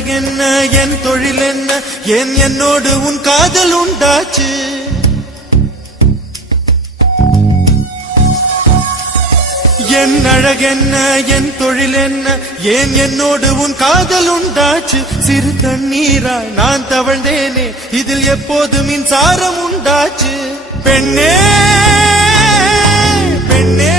அழகென்ன என் தொழில் என்ன ஏன் என்னோடு உன் காதல் உண்டாச்சு என் அழகென்ன என் தொழில் என்ன ஏன் என்னோடு உன் காதல் உண்டாச்சு சிறு தண்ணீராய் நான் தவழ்ந்தேனே இதில் எப்போது மின்சாரம் உண்டாச்சு பெண்ணே பெண்ணே